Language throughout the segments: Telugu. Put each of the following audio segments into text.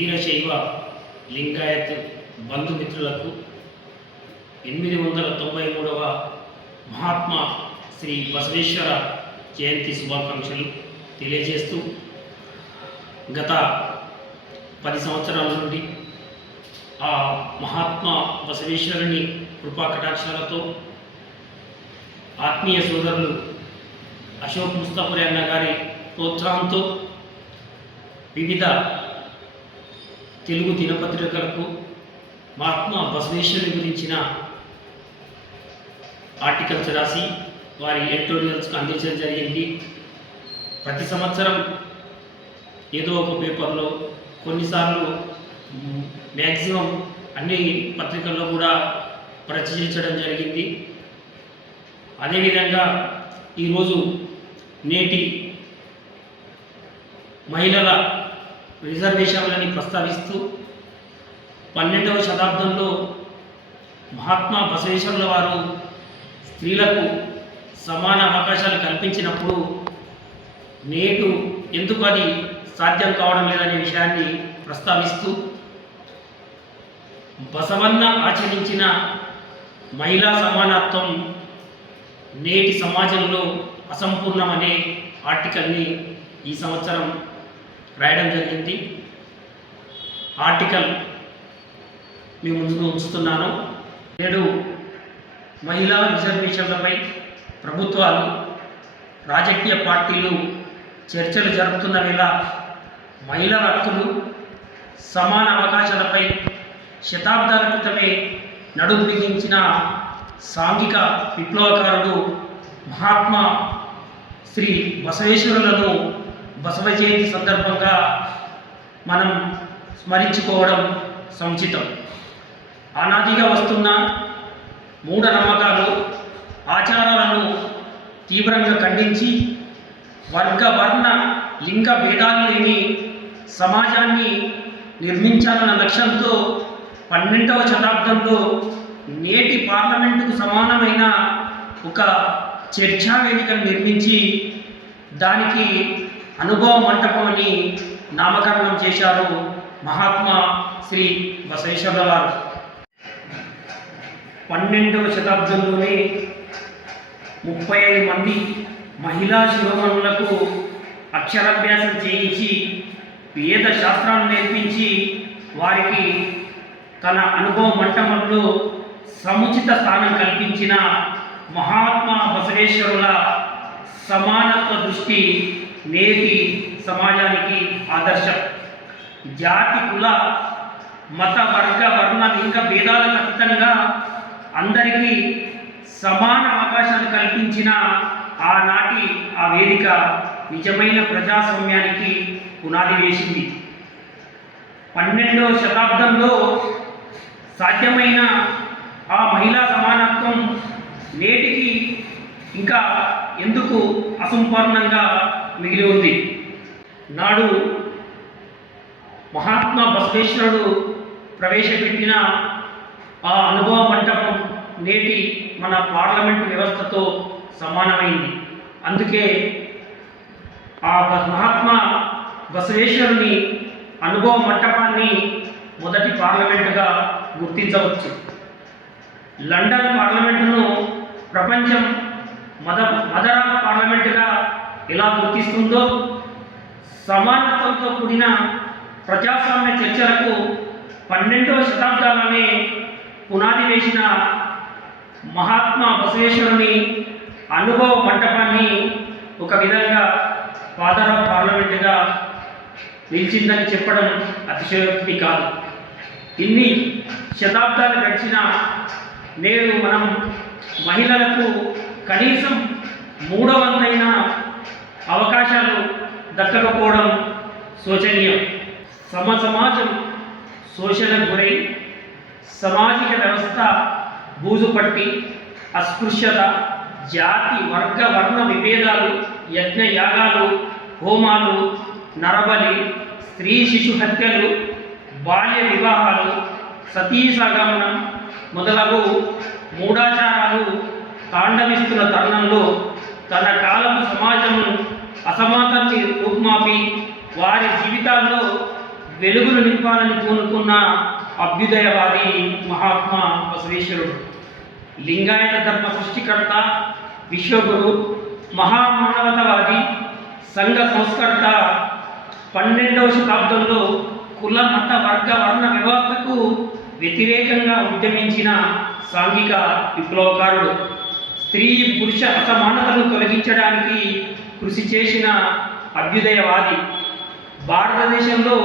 వీరశైవ లింగాయత్ బంధుమిత్రులకు 893వ మహాత్మా శ్రీ బసవేశ్వర జయంతి శుభాకాంక్షలు తెలియజేస్తూ గత 10 సంవత్సరాల నుండి ఆ మహాత్మా బసవేశ్వరుని కృపాకటాక్షాలతో ఆత్మీయ సోదరులు అశోక్ ముస్తాఫర్ అన్న గారి ప్రోత్సాహంతో వివిధ తెలుగు దినపత్రికలకు మహాత్మా బసవేశ్వరుని గురించిన ఆర్టికల్స్ రాసి వారి ఎడిటోరియల్స్కి అందించడం జరిగింది. ప్రతి సంవత్సరం ఏదో ఒక పేపర్లో, కొన్నిసార్లు మ్యాక్సిమం అన్ని పత్రికల్లో కూడా ప్రచురించడం జరిగింది. అదేవిధంగా ఈరోజు నేటి మహిళల రిజర్వేషన్లని ప్రస్తావిస్తూ 12వ శతాబ్దంలో మహాత్మా బసవేశ్వరుల వారు స్త్రీలకు సమాన అవకాశాలు కల్పించినప్పుడు నేడు ఎందుకు అది సాధ్యం కావడం లేదనే విషయాన్ని ప్రస్తావిస్తూ బసవన్న ఆచరించిన మహిళా సమానత్వం నేటి సమాజంలో అసంపూర్ణమనే ఆర్టికల్ని ఈ సంవత్సరం రాయడం జరిగింది. ఆర్టికల్ మీ ముందు ఉంచుతున్నాను. నేడు మహిళా రిజర్వేషన్లపై ప్రభుత్వాలు, రాజకీయ పార్టీలు చర్చలు జరుపుతున్న వేళ మహిళల హక్కులు, సమాన అవకాశాలపై శతాబ్దాల క్రితమే నడుం బిగించిన సాంఘిక విప్లవకారుడు మహాత్మా శ్రీ బసవేశ్వరులను బసవ జయంతి సందర్భంగా మనం స్మరించుకోవడం సముచితం. అనాదిగా వస్తున్న మూఢనమ్మకాలు, ఆచారాలను తీవ్రంగా ఖండించి వర్గ, వర్ణ, లింగ భేదాలు లేని సమాజాన్ని నిర్మించాలన్న లక్ష్యంతో 12వ శతాబ్దంలో నేటి పార్లమెంటుకు సమానమైన ఒక చర్చా వేదికను నిర్మించి దానికి అనుభవ మంటపం అని నామకరణం చేశారు మహాత్మా శ్రీ బసవేశ్వరుల వారు. 12వ శతాబ్దంలోనే 35 మంది మహిళా శిరోమణులకు అక్షరాభ్యాసం చేయించి వేద శాస్త్రాలు నేర్పించి వారికి తన అనుభవ మంటపంలో సముచిత స్థానం కల్పించిన మహాత్మా బసవేశ్వరుల సమానత్వ దృష్టి నేటి సమాజానికి ఆదర్శం. జాతి, కుల, మత, వర్గ, వర్ణ, లింగ భేదాలకు అతీతంగా అందరికీ సమాన అవకాశాలు కల్పించిన ఆనాటి ఆ వేదిక నిజమైన ప్రజాస్వామ్యానికి పునాది వేసింది. 12వ శతాబ్దంలో సాధ్యమైన ఆ మహిళా సమానత్వం నేటికి ఇంకా ఎందుకు అసంపూర్ణంగా మిగిలి ఉంది? నాడు మహాత్మా బసవేశ్వరుడు ప్రవేశపెట్టిన ఆ అనుభవ మంటపం నేటి మన పార్లమెంటు వ్యవస్థతో సమానమైంది. అందుకే ఆ మహాత్మా బసవేశ్వరుని అనుభవ మంటపాన్ని మొదటి పార్లమెంటుగా గుర్తించవచ్చు. లండన్ పార్లమెంటును ప్రపంచం మదర్ ఆఫ్ పార్లమెంటుగా ఎలా గుర్తిస్తుందో, సమానత్వంతో కూడిన ప్రజాస్వామ్య చర్చలకు 12వ శతాబ్దంలోనే పునాది వేసిన మహాత్మా బసవేశ్వరుని అనుభవ మంటపాన్ని ఒక విధంగా ఫాదర్ ఆఫ్ పార్లమెంటుగా నిలిచిందని చెప్పడం అతిశయోక్తి కాదు. ఇన్ని శతాబ్దాలు గడిచిన నేడు మనం మహిళలకు కనీసం 3వ వంతైన అవకాశాలు దక్కకపోవడం శోచనీయం. సమాజం శోషణకు గురై సామాజిక వ్యవస్థ బూజుపట్టి అస్పృశ్యత, జాతి, వర్గ, వర్ణ విభేదాలు, యజ్ఞ యాగాలు, హోమాలు, నరబలి, స్త్రీ శిశు హత్యలు, బాల్య వివాహాలు, సతీ సగమనం మొదలగు మూఢాచారాలు తాండవిస్తున్న తరుణంలో తన కాలపు సమాజం అసమానతని రూపుమాపి వారి జీవితాల్లో వెలుగులు నింపాలని కోరుకున్న అభ్యుదయవాది మహాత్మా బసవేశ్వరుడు. లింగాయత ధర్మ సృష్టికర్త, విశ్వగురు, మహామానవతవాది, సంఘ సంస్కర్త. 12వ శతాబ్దంలో కుల మత వర్గ వర్ణ వ్యవస్థకు వ్యతిరేకంగా ఉద్యమించిన సాంఘిక విప్లవకారుడు. స్త్రీ పురుష అసమానతను తొలగించడానికి కృషి చేసిన అభ్యుదయవాది. భారతదేశంలో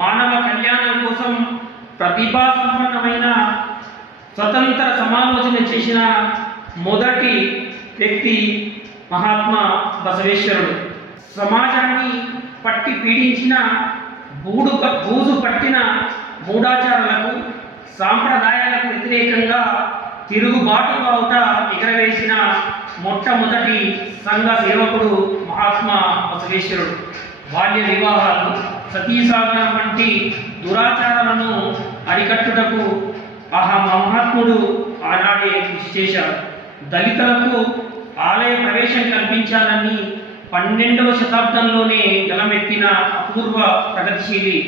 మానవ కళ్యాణం కోసం ప్రతిభా సంపన్నమైన స్వతంత్ర సమాలోచన చేసిన మొదటి వ్యక్తి మహాత్మా బసవేశ్వరుడు. సమాజాన్ని పట్టి పీడించిన బూజు పట్టిన మూఢాచారాలకు, సాంప్రదాయాలకు వ్యతిరేకంగా తిరుగుబాటు బావుట ఎగరవేసిన మొట్టమొదటి సంఘ సేవకుడు మహాత్మా బసవేశ్వరుడు. బాల్య వివాహాలు, సతీసాగరం వంటి దురాచారాలను అరికట్టుటకు మహాత్ముడు ఆనాడే కృషి చేశారు. దళితులకు ఆలయ ప్రవేశం కల్పించాలని 12వ శతాబ్దంలోనే గలమెత్తిన అపూర్వ ప్రగతిశీలి.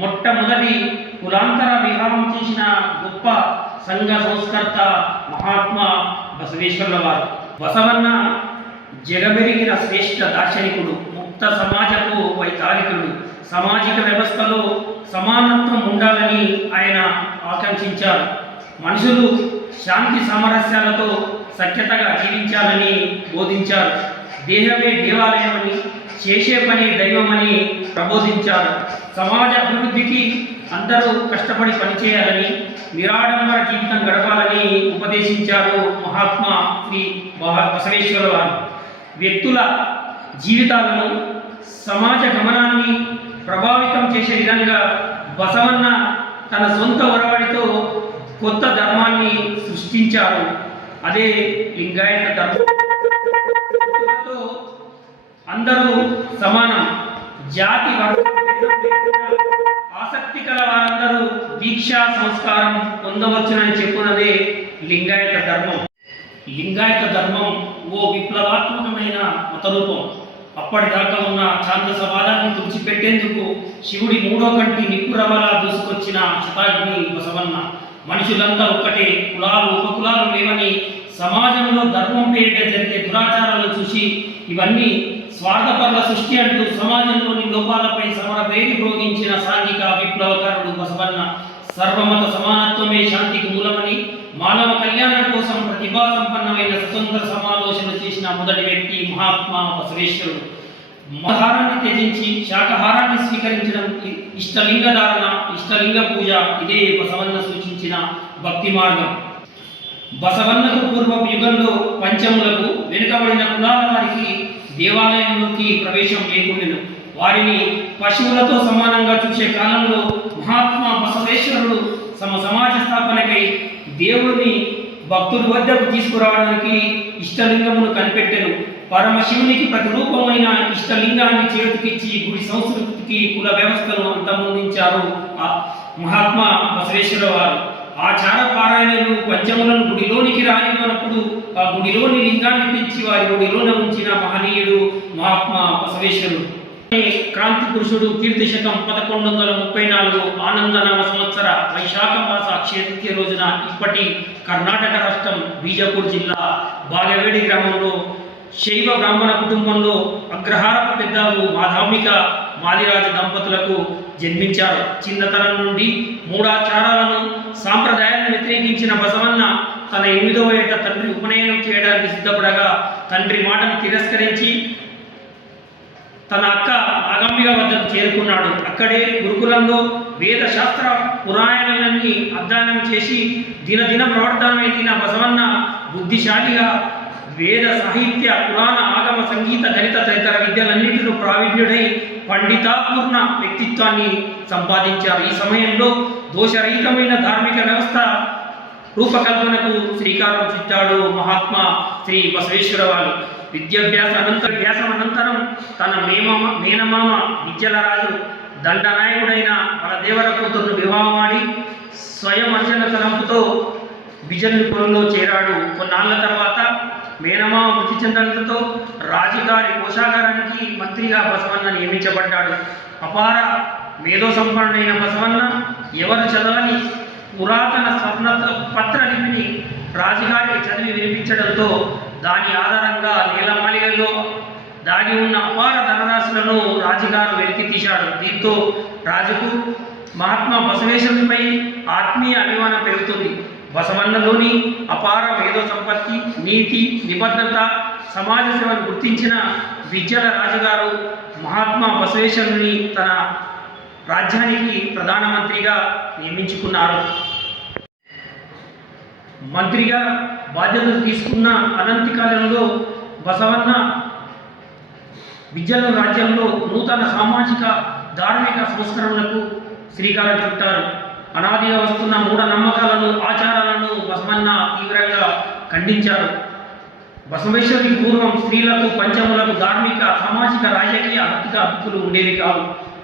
మొట్టమొదటి కులాంతర వివాహం చేసిన గొప్ప సంఘ సంస్కర్త మహాత్మా బసవేశ్వరుల వారు. బసవన్న జగమెరిగిన శ్రేష్ఠ దార్శనికుడు, ముక్త సమాజపు వైతాళికుడు. సామాజిక వ్యవస్థలో సమానత్వం ఉండాలని ఆయన ఆకాంక్షించారు. మనుషులు శాంతి సామరస్యాలతో సఖ్యతగా జీవించాలని బోధించారు. దేహమే దేవాలయమని, చేసే పని దైవమని ప్రబోధించారు. సమాజ అభివృద్ధికి అందరూ కష్టపడి పనిచేయాలని, నిరాడంబర జీవితం గడపాలని ఉపదేశించారు మహాత్మా శ్రీ బసవేశ్వర వారు. వ్యక్తుల జీవితాలను, సమాజ గమనాన్ని ప్రభావితం చేసే విధంగా బసవన్న తన సొంత ఒరవడితో కొత్త ధర్మాన్ని సృష్టించారు. అదే లింగాయత ధర్మం. అందరూ సమానం, జాతి ఆసక్తి కల వారందరూ దీక్షా సంస్కారం పొందవచ్చునని చెప్పున్నదే లింగాయత ధర్మం. లింగాయత ధర్మం ఓ విప్లవాత్మకమైన మతరూపం. అప్పటిదాకా ఉన్న ఛాందసవాదాన్ని తుడిచిపెట్టేందుకు శివుడి 3వ కంటి నిప్పురవలా దూసుకొచ్చిన శతాగ్ని బసవన్న. మనుషులంతా ఒక్కటే, కులాలు ఉపకులాలు లేవని, సమాజంలో ధర్మం పేరిట జరిగే దురాచారాలను చూసి ఇవన్నీ స్వార్థపరుల సృష్టి అంటూ సమాజంలోని లోపాలపై సమర వేడి భోగించిన సాంఘిక విప్లవకారుడు బసవన్న. సర్వమత సమానత్వమే శాంతికి మూలమని, మానవ కళ్యాణం కోసం ప్రతిభా సంపన్నమైన స్వతంత్ర సమాలోచన చేసిన మొదటి వ్యక్తి మహాత్మా బసవేశ్వరుడు. మహారాన్ని త్యజించి శాకాహారాన్ని స్వీకరించడం, ఇష్టలింగ ధారణ, ఇష్టలింగ పూజ, ఇదే బసవన్న సూచించిన భక్తి మార్గం. బసవన్నకు పూర్వపు యుగంలో పంచములకు వెనుకబడిన కులాల వారికి దేవాలయంలోకి ప్రవేశం లేకుండెను. వారిని పశువులతో సమానంగా చూసే కాలంలో మహాత్మా బసవేశ్వరుడు సమాజ స్థాపనకై దేవుడిని భక్తుల వద్దకు తీసుకురావడానికి ఇష్టలింగమును కనిపెట్టెను. పరమశివునికి ప్రతిరూపమైన ఇష్టలింగాన్ని చేతికిచ్చి గుడి సంస్కృతికి కుల వ్యవస్థను అంతమొందించారు మహాత్మా బసవేశ్వర వారు. ఆచార పారాయణలు పంచములను గుడిలోనికి రానివ్వనప్పుడు ఆ గుడిలోని లింగాన్ని తెచ్చి వారి గుడిలోనే ఉంచిన మహనీయుడు మహాత్మా బసవేశ్వరుడు. క్రాంతి పురుషుడు. కీర్తి శకం 1134 ఆనందనామ సంవత్సర వైశాఖ మాస అక్షయ తృతీయ రోజున ఇప్పటి కర్ణాటక రాష్ట్రం బీజపూర్ జిల్లా బాగవేడి గ్రామంలో శైవ బ్రాహ్మణ కుటుంబంలో అగ్రహారపు పెద్దలు మాధామిక మాదిరాజు దంపతులకు జన్మించారు. చిన్నతనం నుండి మూఢాచారాలను, సాంప్రదాయాలను వ్యతిరేకించిన బసవన్న తన 8వ ఏట తండ్రి ఉపనయనం చేయడానికి సిద్ధపడగా తండ్రి మాటను తిరస్కరించి తన అక్క నాగంబిక వద్దకు చేరుకున్నాడు. అక్కడే గురుకులంలో వేద శాస్త్ర పురాణాలన్నీ అధ్యయనం చేసి దినదిన ప్రవర్తనమైన బసవన్న బుద్ధిశాలిగా వేద సాహిత్య, పురాణ, ఆగమ, సంగీత, గణిత తదితర విద్యలన్నింటిలో ప్రావీణ్యుడై పండితాపూర్ణ వ్యక్తిత్వాన్ని సంపాదించారు. ఈ సమయంలో దోషరహితమైన ధార్మిక వ్యవస్థ రూపకల్పనకు శ్రీకారం చుట్టాడు మహాత్మా శ్రీ బసవేశ్వర వారు. విద్యాభ్యాసం అనంతరం తన మేనమామ విద్యలరాజు దండనాయకుడైన బలదేవర కూతురును వివాహమాడి స్వయం అర్జన తలంపుతో బిజన్పురంలో చేరాడు. కొన్నాళ్ల తర్వాత మేనమామ మృతి చెందడంతో రాజుగారి కోశాగారానికి మంత్రిగా బసవన్న నియమించబడ్డాడు. అపార మేధో సంపన్నుడైన బసవన్న ఎవరు చదవని పురాతన స్వర్ణ పత్ర లిపిని రాజుగారికి చదివి వినిపించడంతో దాని ఆధారంగా నీలమాలిగలో దాగి ఉన్న అపార ధనరాశులను రాజుగారు వెలికి తీశాడు. దీంతో రాజుకు మహాత్మా బసవేశ్వరునిపై ఆత్మీయ అభిమానం పెరుగుతుంది. బసవన్నలోని అపార మేధో సంపత్తి, నీతి, నిబద్ధత, సమాజ సేవను గుర్తించిన విద్యల రాజుగారు మహాత్మా బసవేశ్వరుని తన రాజ్యానికి ప్రధానమంత్రిగా నియమించుకున్నారు. మంత్రిగా బాధ్యతలు తీసుకున్న అనంతి కాలంలో బసవన్న విద్యల రాజ్యంలో నూతన సామాజిక ధార్మిక సంస్కరణలకు శ్రీకారం చుట్టారు. అనాదిగా వస్తున్న మూఢనమ్మకాలను, ఆచారాలను బసవన్న తీవ్రంగా ఖండించారు. బసవేశ్వరునికి పూర్వం స్త్రీలకు, పంచములకు ధార్మిక, సామాజిక, రాజకీయ, ఆర్థిక హక్కులు ఉండేవి కావు.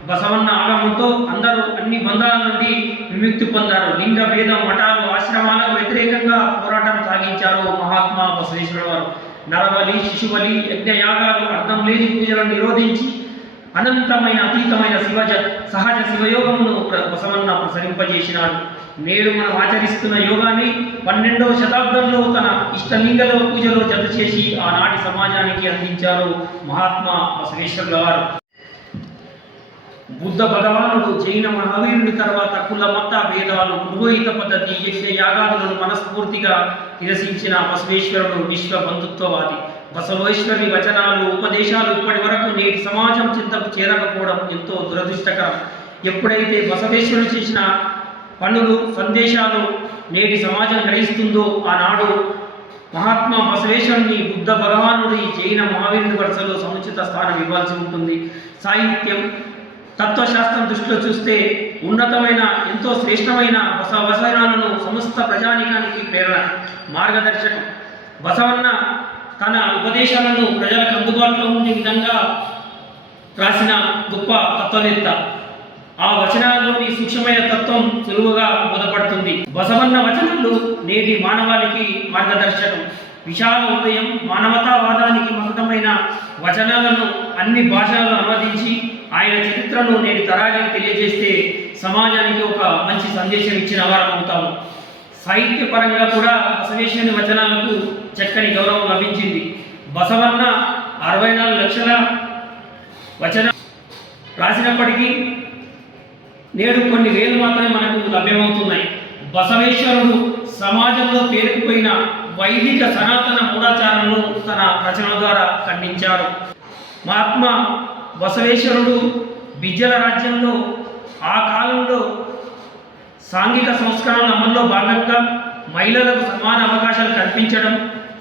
బసవన్న ఆగమంతో అందరూ అన్ని బంధాల నుండి విముక్తి పొందారు. లింగ భేదం, మఠాలు, ఆశ్రమాలకు వ్యతిరేకంగా పోరాటం సాగించారు మహాత్మా బసవేశ్వరుడు వారు. నరబలి, శిశుబలి, యజ్ఞయాగాలు, అర్థం లేని పూజలను నిరోధించి అనంతమైన అతీతమైన సహజ శివయోగమును బసవన్న ప్రసరింపజేసినాడు. నేడు మనం ఆచరిస్తున్న యోగాన్ని 12వ శతాబ్దంలో తన ఇష్టలింగల పూజలో జత చేసి ఆనాటి సమాజానికి అందించారు మహాత్మా బసవేశ్వరుల వారు. బుద్ధ భగవానుడు జైన మహావీరుని తర్వాత కుల మత భేదాలు, పురోహిత పద్ధతి, యజ్ఞ యాగాదులను మనస్ఫూర్తిగా నిరసించిన బసవేశ్వరుడు విశ్వ బంధుత్వవాది. బసవేశ్వరుని వచనాలు, ఉపదేశాలు ఇప్పటి వరకు నేటి సమాజం చింతకు చేరకపోవడం ఎంతో దురదృష్టకరం. ఎప్పుడైతే బసవేశ్వరుడు చేసిన పనులు, సందేశాలు నేటి సమాజం గ్రహిస్తుందో ఆనాడు మహాత్మా బసవేశ్వరుని బుద్ధ భగవానుడి జైన మహావీరుని వరుసలో సముచిత స్థానం ఇవ్వాల్సి ఉంటుంది. సాహిత్యం, తత్వశాస్త్రం దృష్టిలో చూస్తే ఉన్నతమైన, ఎంతో శ్రేష్టమైన వచనాలను సమస్త ప్రజానికానికి ప్రేరణ, మార్గదర్శకం. బసవన్న తన ఉపదేశాలను ప్రజలకు అందుబాటులో ఉండే విధంగా రాసిన గొప్ప తత్వవేత్త. ఆ వచనాల్లోని సూక్ష్మమైన తత్వం సులువుగా బోధపడుతుంది. బసవన్న వచనాలు నేటి మానవాళికి మార్గదర్శకం. విశాల హృదయం, మానవతావాదానికి మకుటమైన వచనాలను అన్ని భాషలలో అనువదించి ఆయన చరిత్రను నేటి తరానికి తెలియజేస్తే సమాజానికి ఒక మంచి సందేశం ఇచ్చిన వారం అవుతాము. సాహిత్యపరంగా కూడా బసవేశ్వరుని వచనాలకు చక్కని గౌరవం లభించింది. బసవన్న 64 లక్షల వచన రాసినప్పటికీ నేడు కొన్ని వేలు మాత్రమే మనకు లభ్యమవుతున్నాయి. బసవేశ్వరుడు సమాజంలో పేరుకుపోయిన వైదిక సనాతన మూఢాచారాలను తన రచనల ద్వారా ఖండించాడు. మహాత్మా బసవేశ్వరుడు విద్యల రాజ్యంలో ఆ కాలంలో సాంఘిక సంస్కరణల అమల్లో భాగంగా మహిళలకు సమాన అవకాశాలు కల్పించడం,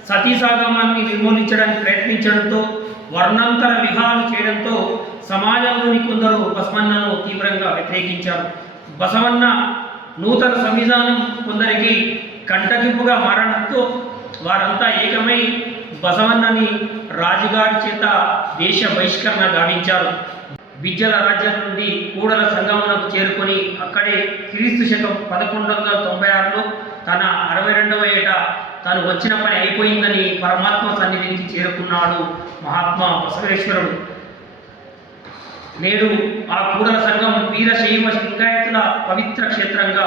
సతీ సాగమాన్ని నిర్మూలించడానికి ప్రయత్నించడంతో, వర్ణాంతర వివాహాలు చేయడంతో సమాజంలోని కొందరు బసవన్నను తీవ్రంగా వ్యతిరేకించారు. బసవన్న నూతన సంవిధానం కొందరికి కంటగింపుగా మారడంతో వారంతా ఏకమై బసవన్నని రాజుగారి చేత దేశ బహిష్కరణ గావించారు. విద్యల రాజ్యం నుండి కూడల సంగమనకు చేరుకొని అక్కడే క్రీస్తు శకం 1196లో తన 62వ ఏట తాను వచ్చిన పని అయిపోయిందని పరమాత్మ సన్నిధికి చేరుకున్నాడు మహాత్మా బసవేశ్వరుడు. నేడు ఆ కూడల సంఘం వీరశైవ లింగాయతుల పవిత్ర క్షేత్రంగా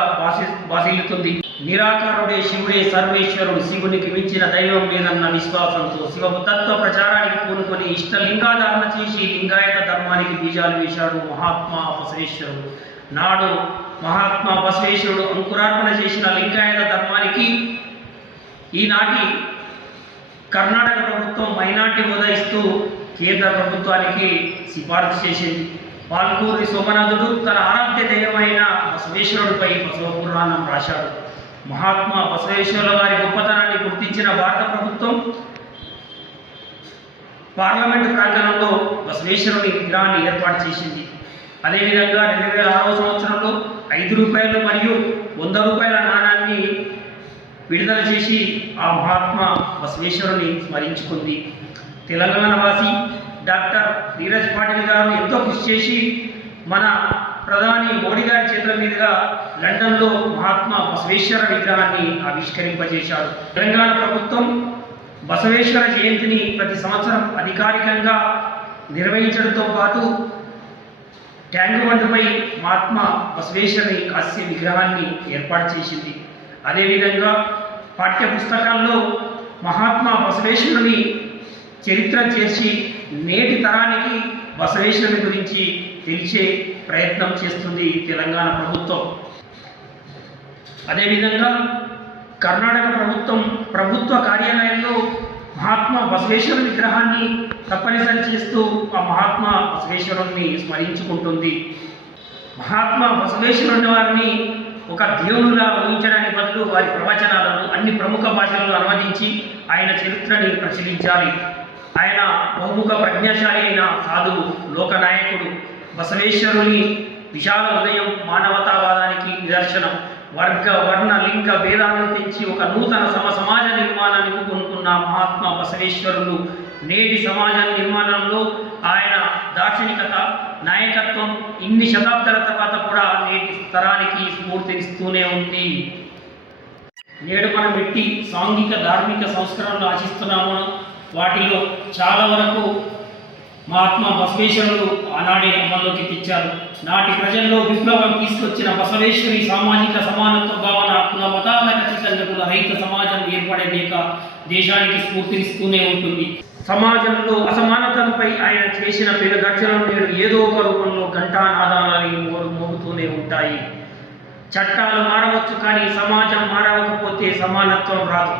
బాసిల్లుతుంది. నిరాకారుడే శివుడే సర్వేశ్వరుడు, శివునికి మించిన దైవం లేదన్న విశ్వాసంతో శివ తత్వ ప్రచారానికి పూనుకొని ఇష్టలింగాధారణ చేసి లింగాయత ధర్మానికి బీజాలు వేశాడు మహాత్మా బసవేశ్వరుడు. నాడు మహాత్మా బసవేశ్వరుడు అంకురార్పణ చేసిన లింగాయత ధర్మానికి ఈనాటి కర్ణాటక ప్రభుత్వం మైనార్టీ హోదా ఇస్తూ కేంద్ర ప్రభుత్వానికి సిఫారసు చేసింది. పాల్కూరి సోమనాథుడు తన ఆరాధ్య దైవమైన బసవేశ్వరుడిపై బసవ పురాణం రాశాడు. మహాత్మా బసవేశ్వరుల వారి గొప్పతనాన్ని గుర్తించిన భారత ప్రభుత్వం పార్లమెంటు ప్రాంగణంలో బసవేశ్వరుని విగ్రహాన్ని ఏర్పాటు చేసింది. అదేవిధంగా 2006వ సంవత్సరంలో 5 రూపాయలు మరియు 100 రూపాయల నాణాన్ని విడుదల చేసి ఆ మహాత్మా బసవేశ్వరుని స్మరించుకుంది. తెలంగాణ వాసి డాక్టర్ ధీరజ్ పాటిల్ గారు ఎంతో కృషి చేసి మన ప్రధాని మోడీ గారి చేతుల మీదుగా లండన్లో మహాత్మా బసవేశ్వర విగ్రహాన్ని ఆవిష్కరింపజేశారు. తెలంగాణ ప్రభుత్వం బసవేశ్వర జయంతిని ప్రతి సంవత్సరం అధికారికంగా నిర్వహించడంతో పాటు ట్యాంకు బండ్పై మహాత్మా బసవేశ్వరుని కాస్య విగ్రహాన్ని ఏర్పాటు చేసింది. అదేవిధంగా పాఠ్య పుస్తకాల్లో మహాత్మా బసవేశ్వరుని చరిత్ర చేర్చి నేటి తరానికి బసవేశ్వరుని గురించి తెలిసే ప్రయత్నం చేస్తుంది తెలంగాణ ప్రభుత్వం. అదేవిధంగా కర్ణాటక ప్రభుత్వం ప్రభుత్వ కార్యాలయంలో మహాత్మా బసవేశ్వర విగ్రహాన్ని తప్పనిసరి చేస్తూ ఆ మహాత్మా బసవేశ్వరుణ్ణి స్మరించుకుంటుంది. మహాత్మా బసవేశ్వరుని వారిని ఒక దేవునిగా ఊహించడానికి బదులు వారి ప్రవచనాలను అన్ని ప్రముఖ భాషలలో అనువదించి ఆయన చరిత్రని ప్రచురించాలి. ఆయన బహుముఖ ప్రజ్ఞాశాలి అయిన సాధువు, లోకనాయకుడు. బసవేశ్వరుని విశాల హృదయం మానవతావాదానికి నిదర్శనం. వర్గ వర్ణ లింగ భేదాలను తెంచి ఒక నూతన సమాజ నిర్మాణాన్ని కొనుక్కున్న మహాత్మా బసవేశ్వరులు నేటి సమాజ నిర్మాణంలో ఆయన దార్శనికత, నాయకత్వం ఇన్ని శతాబ్దాల తర్వాత కూడా నేటి తరానికి స్ఫూర్తినిస్తూనే ఉంది. నేడు మనం ఎట్టి సాంఘిక ధార్మిక సంస్కరణలు ఆశిస్తున్నాము. వాటిలో చాలా వరకు మహాత్మా బసవేశ్వరులు ఆనాడే అమల్లోకి తెచ్చారు. నాటి ప్రజల్లో విప్లవం తీసుకొచ్చిన బసవేశ్వరి సామాజిక సమానత్వ భావన, కుల మతాలకు అతీతంగా కుల రహిత సమాజం ఏర్పడేలేక దేశానికి స్ఫూర్తినిస్తూనే ఉంటుంది. సమాజంలో అసమానతలపై ఆయన చేసిన పెను గర్జనలు నేడు ఏదో ఒక రూపంలో ఘంటానాదాలని మోగుతూనే ఉంటాయి. చట్టాలు మారవచ్చు, కానీ సమాజం మారవకపోతే సమానత్వం రాదు.